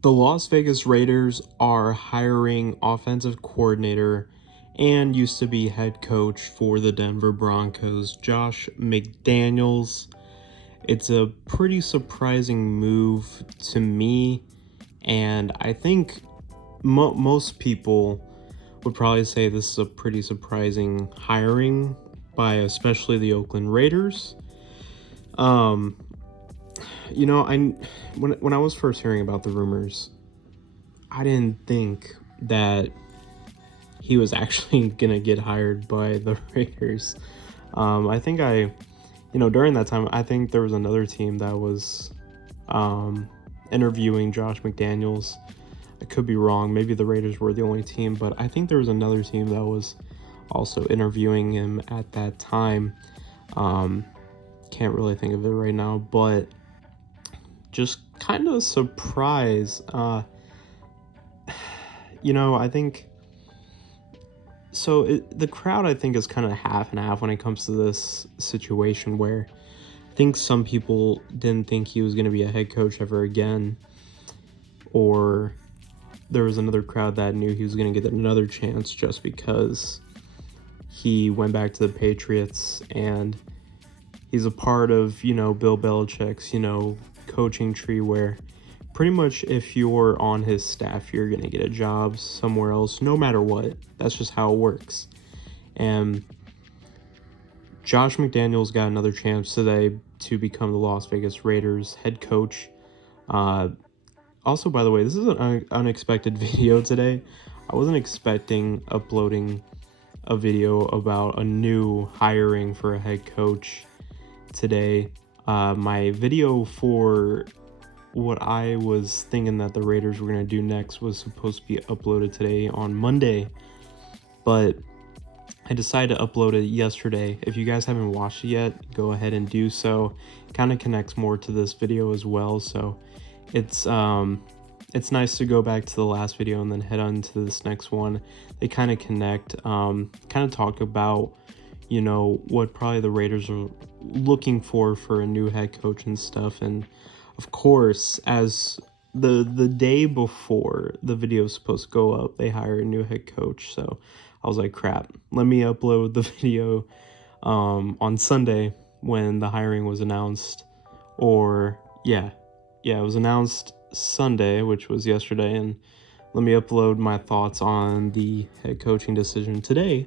The Las Vegas Raiders are hiring offensive coordinator and used to be head coach for the Denver Broncos, Josh McDaniels. It's a pretty surprising move to me, and I think most people would probably say this is a pretty surprising hiring by especially the Oakland Raiders. Um, I when I was first hearing about the rumors, I didn't think that he was actually gonna get hired by the Raiders. I think during that time, I think there was another team that was interviewing Josh McDaniels. I could be wrong. Maybe the Raiders were the only team, but I think there was another team that was also interviewing him at that time. Can't really think of it right now, but just kind of surprised. I think so. The crowd, I think, is kind of half and half when it comes to this situation where I think some people didn't think he was going to be a head coach ever again, or there was another crowd that knew he was going to get another chance just because he went back to the Patriots and he's a part of, Bill Belichick's, coaching tree where pretty much if you're on his staff, you're going to get a job somewhere else, no matter what. That's just how it works. And Josh McDaniels got another chance today to become the Las Vegas Raiders head coach. Also, by the way, this is an unexpected video today. I wasn't expecting uploading a video about a new hiring for a head coach today. My video for what I was thinking that the Raiders were going to do next was supposed to be uploaded today on Monday, but I decided to upload it yesterday. If you guys haven't watched it yet, go ahead and do so. It kind of connects more to this video as well, so it's nice to go back to the last video and then head on to this next one. They kind of connect, kind of talk about, what probably the Raiders are looking for a new head coach and stuff. And of course, as the day before the video is supposed to go up, they hire a new head coach. So I was like, crap, let me upload the video on Sunday when the hiring was announced. Or yeah, it was announced Sunday, which was yesterday, and let me upload my thoughts on the head coaching decision today,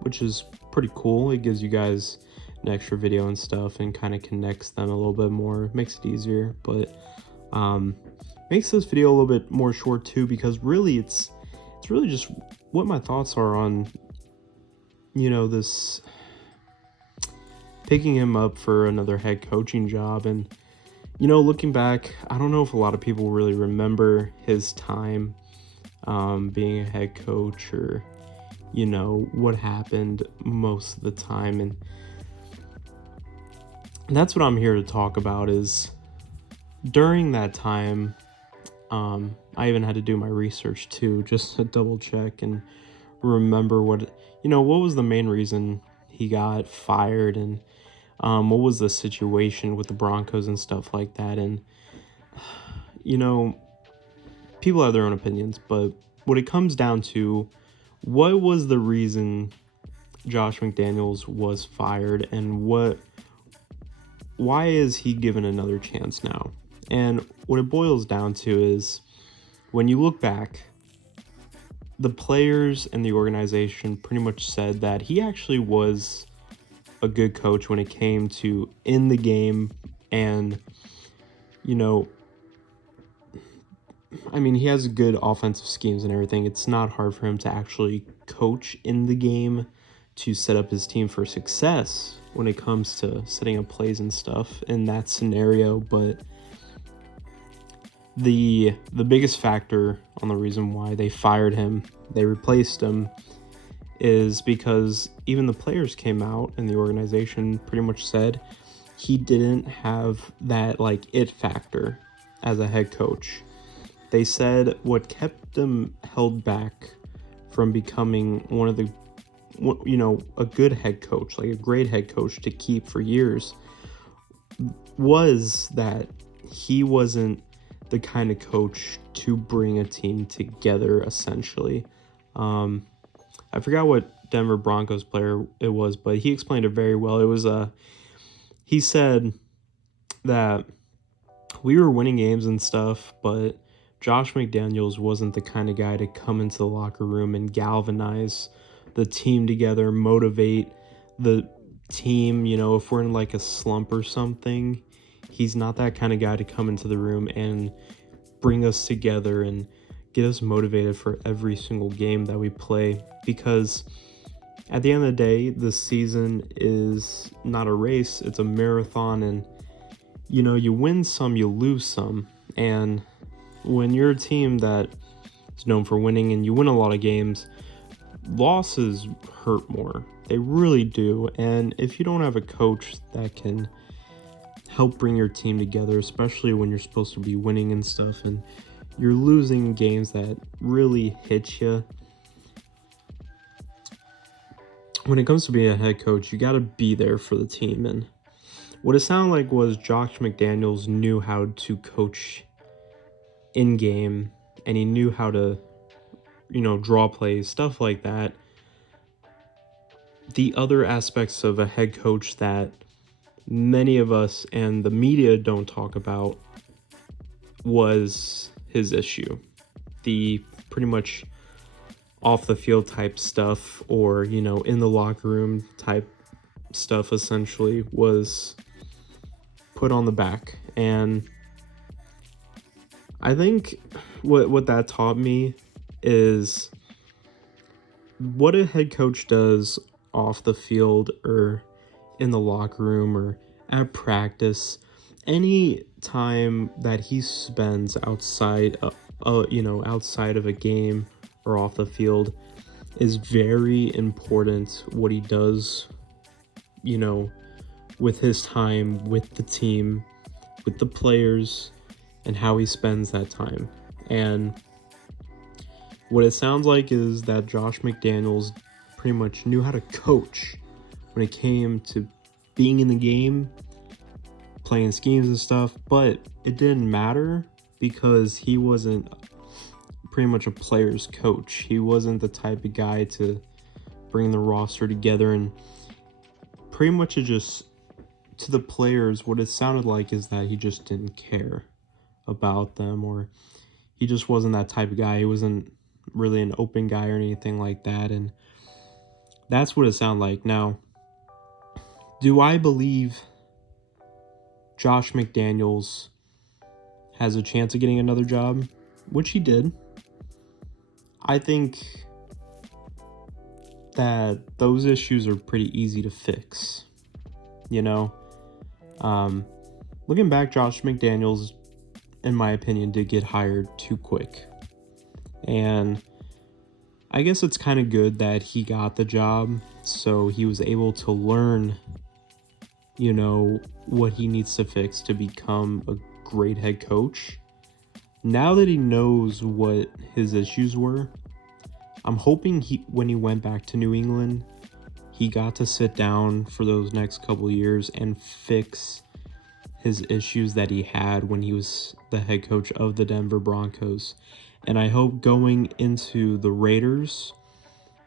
which is pretty cool. It gives you guys an extra video and stuff and kind of connects them a little bit more, makes it easier, but makes this video a little bit more short too, because really it's really just what my thoughts are on this picking him up for another head coaching job. And looking back, I don't know if a lot of people really remember his time being a head coach, or what happened most of the time. And that's what I'm here to talk about. Is during that time, I even had to do my research too, just to double check and remember what was the main reason he got fired, and what was the situation with the Broncos and stuff like that. And people have their own opinions, but what it comes down to, what was the reason Josh McDaniels was fired, and why is he given another chance now? And what it boils down to is, when you look back, the players and the organization pretty much said that he actually was a good coach when it came to in the game. And he has good offensive schemes and everything. It's not hard for him to actually coach in the game to set up his team for success when it comes to setting up plays and stuff in that scenario. But the biggest factor on the reason why they fired him, they replaced him, is because even the players came out and the organization pretty much said he didn't have that it factor as a head coach. They said what kept him held back from becoming one of the, a good head coach, like a great head coach to keep for years, was that he wasn't the kind of coach to bring a team together, essentially. I forgot what Denver Broncos player it was, but he explained it very well. It was he said that we were winning games and stuff, but Josh McDaniels wasn't the kind of guy to come into the locker room and galvanize the team together, motivate the team. You know, if we're in like a slump or something, he's not that kind of guy to come into the room and bring us together and get us motivated for every single game that we play, because at the end of the day, the season is not a race, it's a marathon, and you know, you win some, you lose some. And when you're a team that is known for winning and you win a lot of games, losses hurt more. They really do. And if you don't have a coach that can help bring your team together, especially when you're supposed to be winning and stuff, and you're losing games that really hit you, when it comes to being a head coach, you got to be there for the team. And what it sounded like was Josh McDaniels knew how to coach in game, and he knew how to, you know, draw plays, stuff like that. The other aspects of a head coach that many of us and the media don't talk about was his issue. The pretty much off the field type stuff, or, you know, in the locker room type stuff, essentially was put on the back. And I think what that taught me is what a head coach does off the field or in the locker room or at practice, any time that he spends outside outside of a game or off the field is very important. What he does, you know, with his time with the team, with the players, and how he spends that time. And what it sounds like is that Josh McDaniels pretty much knew how to coach when it came to being in the game, playing schemes and stuff, but it didn't matter because he wasn't pretty much a player's coach. He wasn't the type of guy to bring the roster together, and pretty much it just, to the players, what it sounded like is that he just didn't care about them, or he just wasn't that type of guy. He wasn't really an open guy or anything like that, and that's what it sounded like. Now, do I believe Josh McDaniels has a chance of getting another job? Which he did. I think that those issues are pretty easy to fix. You know, looking back, Josh McDaniels, in my opinion, did get hired too quick. And I guess it's kind of good that he got the job, so he was able to learn, you know, what he needs to fix to become a great head coach. Now that he knows what his issues were, I'm hoping when he went back to New England, he got to sit down for those next couple of years and fix his issues that he had when he was the head coach of the Denver Broncos. And I hope going into the Raiders,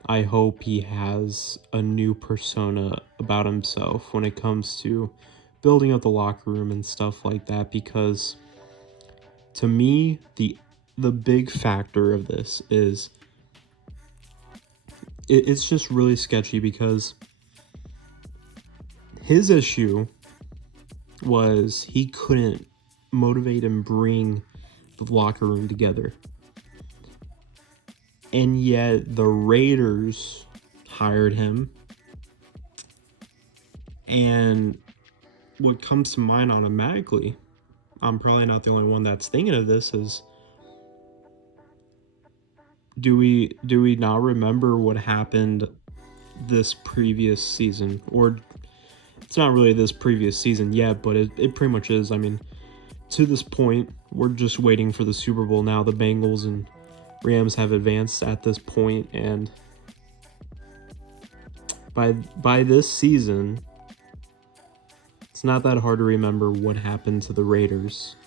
I hope he has a new persona about himself when it comes to building up the locker room and stuff like that, because to me, the big factor of this is it's just really sketchy, because his issue was he couldn't motivate and bring the locker room together. And yet the Raiders hired him. And what comes to mind automatically, I'm probably not the only one that's thinking of this, is do we not remember what happened this previous season? Or it's not really this previous season yet, but it pretty much is. I mean, to this point, we're just waiting for the Super Bowl now. The Bengals and Rams have advanced at this point, and by this season, it's not that hard to remember what happened to the Raiders.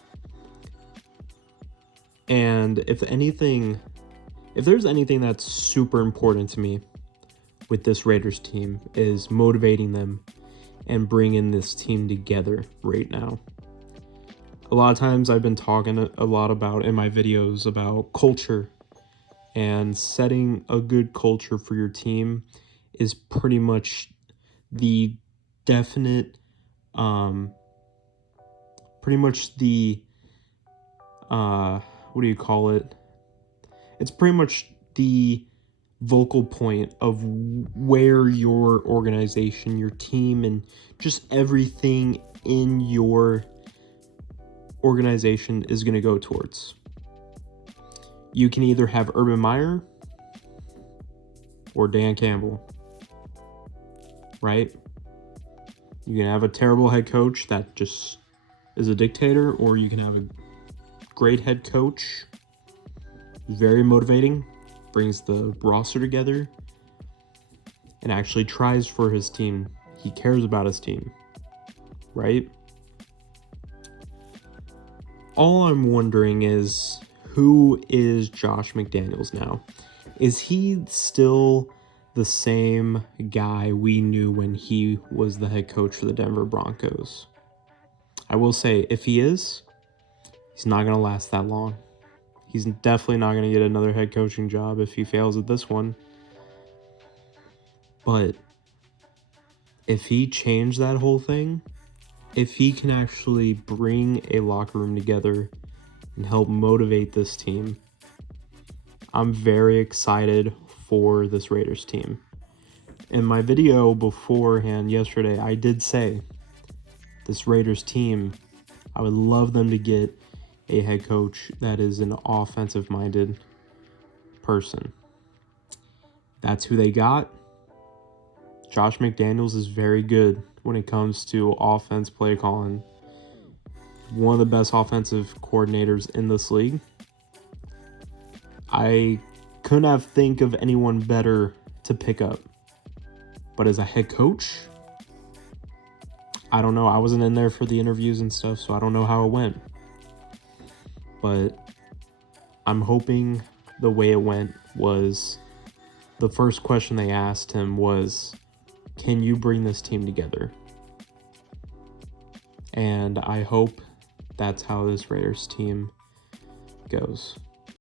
And if there's anything that's super important to me with this Raiders team is motivating them and bringing this team together right now. A lot of times I've been talking a lot about in my videos about culture, and setting a good culture for your team is pretty much the definite, pretty much the, what do you call it? It's pretty much the vocal point of where your organization, your team, and just everything in your organization is going to go towards. You can either have Urban Meyer or Dan Campbell, right? You can have a terrible head coach that just is a dictator, or you can have a great head coach, very motivating, brings the roster together, and actually tries for his team. He cares about his team, right? All I'm wondering is, who is Josh McDaniels now? Is he still the same guy we knew when he was the head coach for the Denver Broncos? I will say, if he is, he's not going to last that long. He's definitely not going to get another head coaching job if he fails at this one. But if he changed that whole thing, if he can actually bring a locker room together and help motivate this team, I'm very excited for this Raiders team. In my video beforehand yesterday, I did say this Raiders team, I would love them to get a head coach that is an offensive-minded person. That's who they got. Josh McDaniels is very good when it comes to offense play calling. One of the best offensive coordinators in this league. I couldn't have think of anyone better to pick up. But as a head coach, I don't know. I wasn't in there for the interviews and stuff, so I don't know how it went. But I'm hoping the way it went was, the first question they asked him was, can you bring this team together? And I hope that's how this Raiders team goes.